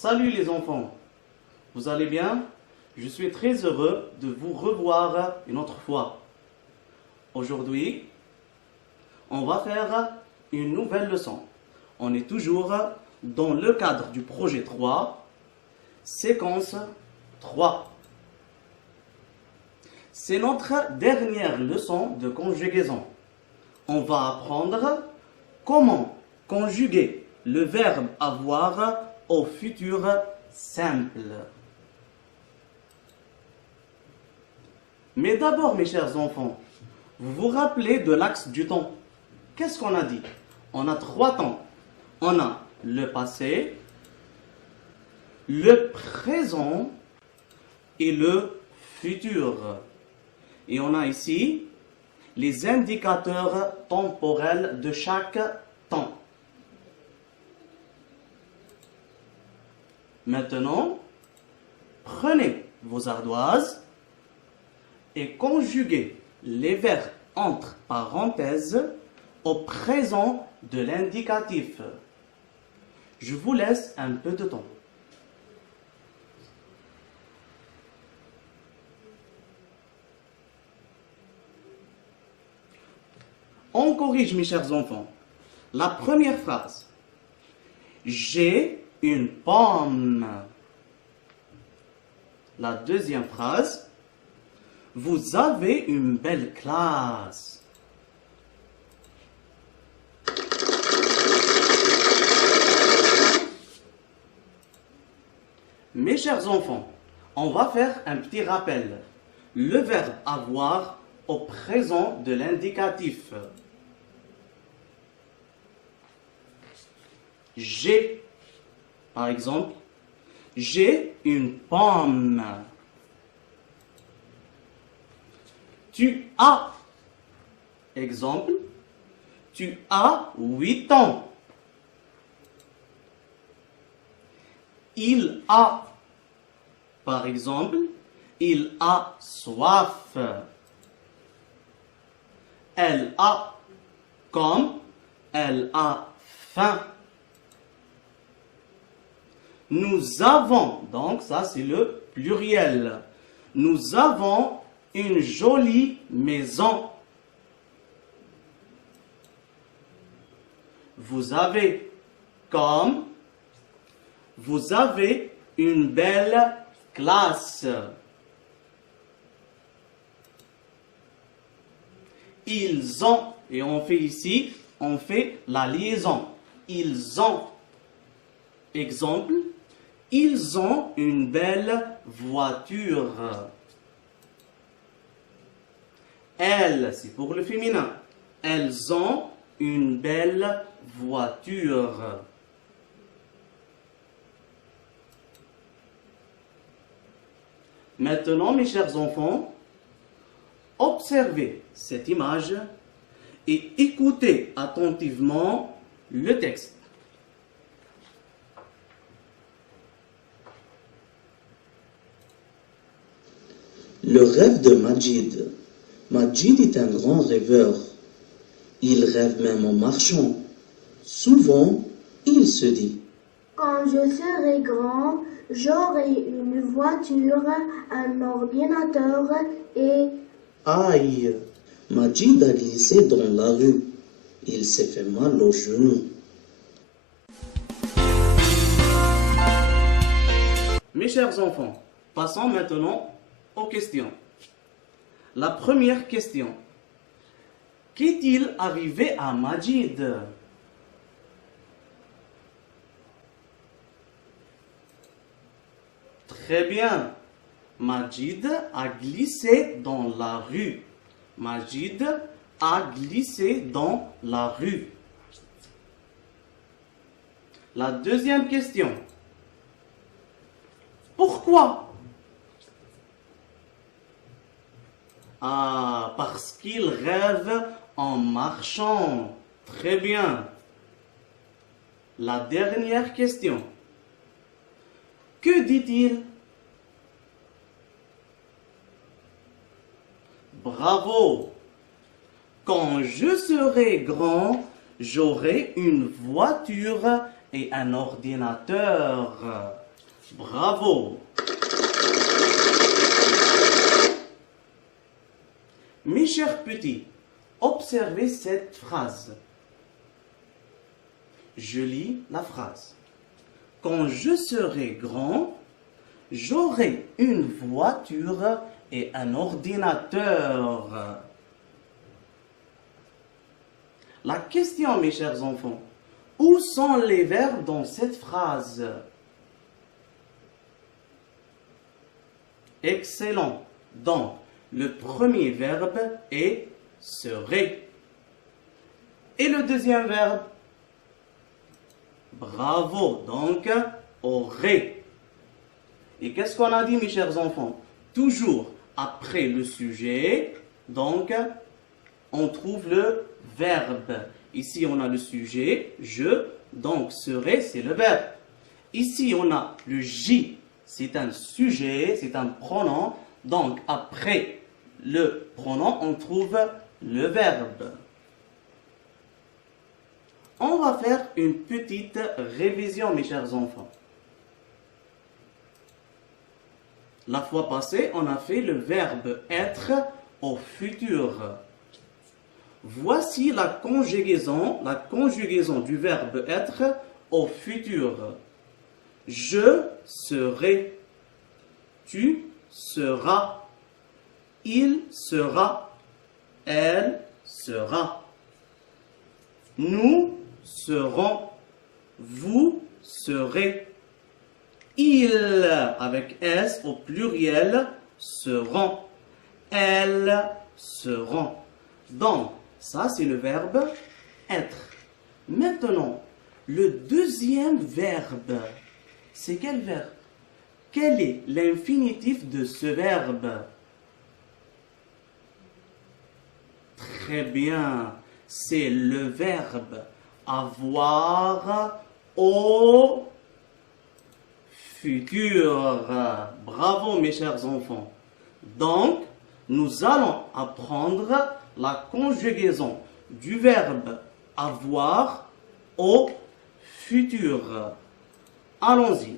Salut les enfants, vous allez bien? Je suis très heureux de vous revoir une autre fois. Aujourd'hui, on va faire une nouvelle leçon. On est toujours dans le cadre du projet 3, séquence 3. C'est notre dernière leçon de conjugaison. On va apprendre comment conjuguer le verbe avoir au futur simple. Mais d'abord, mes chers enfants, vous vous rappelez de l'axe du temps? Qu'est-ce qu'on a dit? On a 3 temps. On a le passé, le présent et le futur. Et on a ici les indicateurs temporels de chaque temps. Maintenant, prenez vos ardoises et conjuguez les verbes entre parenthèses au présent de l'indicatif. Je vous laisse un peu de temps. On corrige, mes chers enfants. La première phrase. J'ai une pomme. La deuxième phrase. Vous avez une belle classe. Mes chers enfants, on va faire un petit rappel. Le verbe avoir au présent de l'indicatif. J'ai, par exemple, j'ai une pomme. Tu as, exemple, tu as 8 ans. Il a, par exemple, il a soif. Elle a, comme elle a faim. Nous avons, donc ça c'est le pluriel. Nous avons une jolie maison. Vous avez, comme vous avez une belle classe. Ils ont, et on fait ici, on fait la liaison. Ils ont, exemple, ils ont une belle voiture. Elles, c'est pour le féminin. Elles ont une belle voiture. Maintenant, mes chers enfants, observez cette image et écoutez attentivement le texte. Le rêve de Majid. Majid est un grand rêveur. Il rêve même en marchant. Souvent, il se dit: quand je serai grand, j'aurai une voiture, un ordinateur et... Aïe! Majid a glissé dans la rue. Il s'est fait mal au genou. Mes chers enfants, passons maintenant aux questions. La première question. Qu'est-il arrivé à Majid? Très bien. Majid a glissé dans la rue. Majid a glissé dans la rue. La deuxième question. Pourquoi? Ah, parce qu'il rêve en marchant. Très bien. La dernière question. Que dit-il? Bravo! Quand je serai grand, j'aurai une voiture et un ordinateur. Bravo. Mes chers petits, observez cette phrase. Je lis la phrase. Quand je serai grand, j'aurai une voiture et un ordinateur. La question, mes chers enfants, où sont les verbes dans cette phrase? Excellent. Donc, le premier verbe est serait. Et le deuxième verbe? Bravo. Donc, aurait. Et qu'est-ce qu'on a dit, mes chers enfants? Toujours après le sujet, donc, on trouve le verbe. Ici, on a le sujet, je, donc serait, c'est le verbe. Ici, on a le J, c'est un sujet, c'est un pronom. Donc, après le pronom, on trouve le verbe. On va faire une petite révision, mes chers enfants. La fois passée, on a fait le verbe être au futur. Voici la conjugaison du verbe être au futur. Je serai, tu seras, il sera, elle sera. Nous serons, vous serez. Ils, avec S au pluriel, seront. Elles seront. Donc, ça c'est le verbe être. Maintenant, le deuxième verbe, c'est quel verbe? Quel est l'infinitif de ce verbe? Très bien, c'est le verbe avoir au futur. Bravo mes chers enfants. Donc, nous allons apprendre la conjugaison du verbe avoir au futur. Allons-y.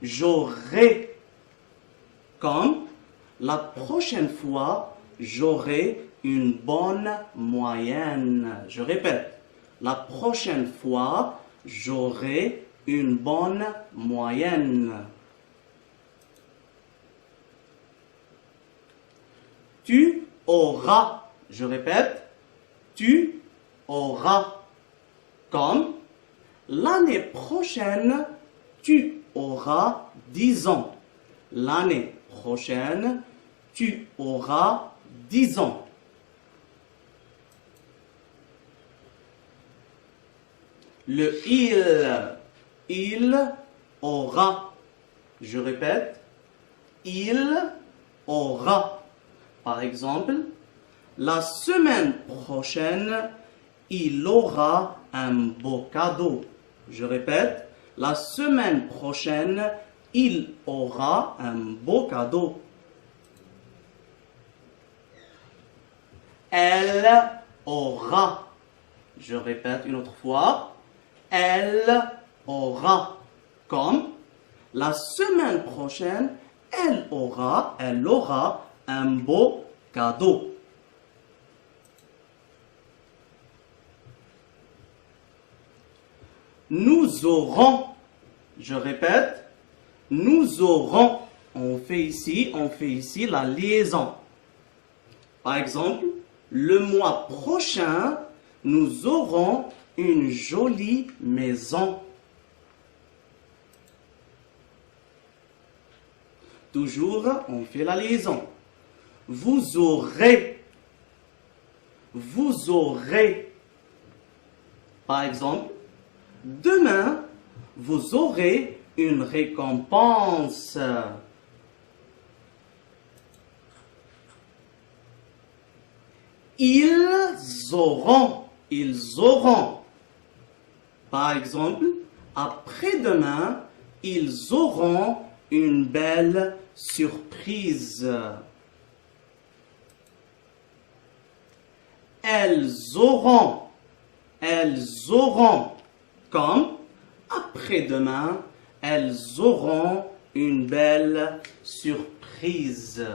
J'aurai comme la prochaine fois, j'aurai une bonne moyenne. Je répète, la prochaine fois, j'aurai une bonne moyenne. Tu auras, je répète, tu auras. Comme l'année prochaine, tu auras 10 ans. L'année prochaine, tu auras 10 ans. Le il aura. Je répète, il aura. Par exemple, la semaine prochaine, il aura un beau cadeau. Je répète, la semaine prochaine, il aura un beau cadeau. Elle aura. Je répète une autre fois. Elle aura. Comme la semaine prochaine, elle aura un beau cadeau. Nous aurons. Je répète. Nous aurons. On fait ici la liaison. Par exemple, le mois prochain, nous aurons une jolie maison. Toujours, on fait la liaison. Vous aurez. Vous aurez. Par exemple, demain, vous aurez une récompense. Ils auront. Ils auront. Par exemple, après-demain, ils auront une belle surprise. Elles auront. elles auront, comme après-demain, elles auront une belle surprise.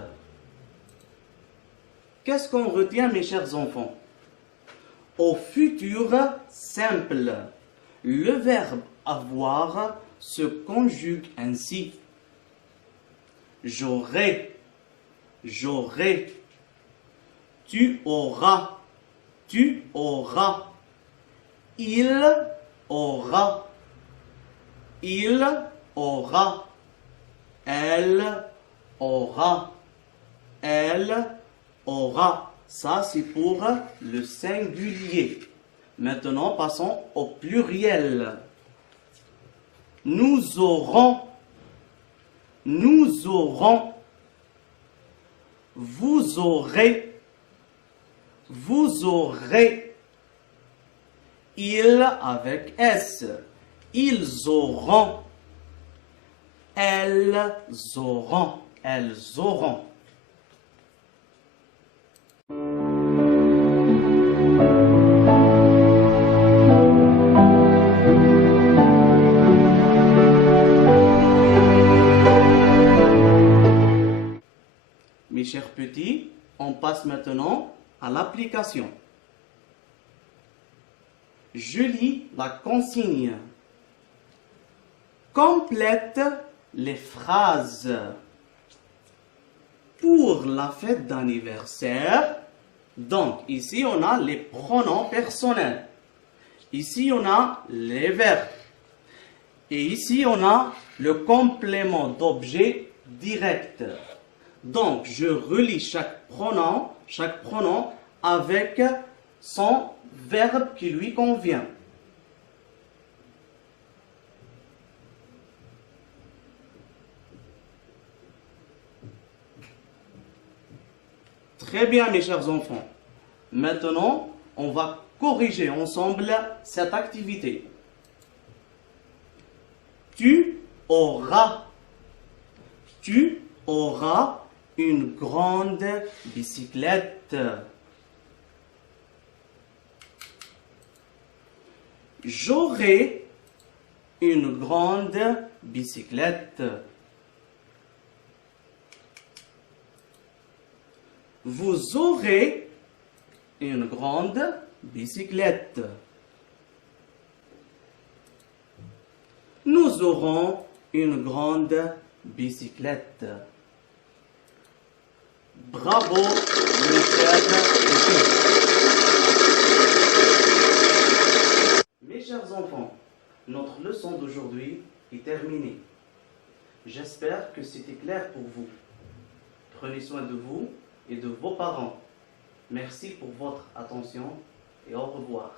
Qu'est-ce qu'on retient, mes chers enfants? Au futur simple, le verbe avoir se conjugue ainsi. J'aurai, j'aurai. Tu auras, tu auras. Il aura, il aura. Elle aura, elle aura. Ça, c'est pour le singulier. Maintenant, passons au pluriel. Nous aurons, nous aurons. Vous aurez, vous aurez. Ils avec S. Ils auront. Elles auront. Elles auront. Mes chers petits, on passe maintenant à l'application. Je lis la consigne. Complète les phrases. Pour la fête d'anniversaire, donc ici on a les pronoms personnels. Ici on a les verbes. Et ici on a le complément d'objet direct. Donc je relis chaque pronom avec son verbe qui lui convient. Très bien, mes chers enfants. Maintenant, on va corriger ensemble cette activité. Tu auras une grande bicyclette. J'aurai une grande bicyclette. Vous aurez une grande bicyclette. Nous aurons une grande bicyclette. Bravo, mes chers petits. Mes chers enfants, notre leçon d'aujourd'hui est terminée. J'espère que c'était clair pour vous. Prenez soin de vous et de vos parents. Merci pour votre attention et au revoir.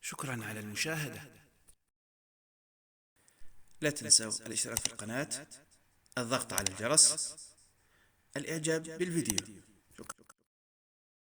شكرا على المشاهدة. لا تنسوا الاشتراك في القناة، الضغط على الجرس، الإعجاب بالفيديو.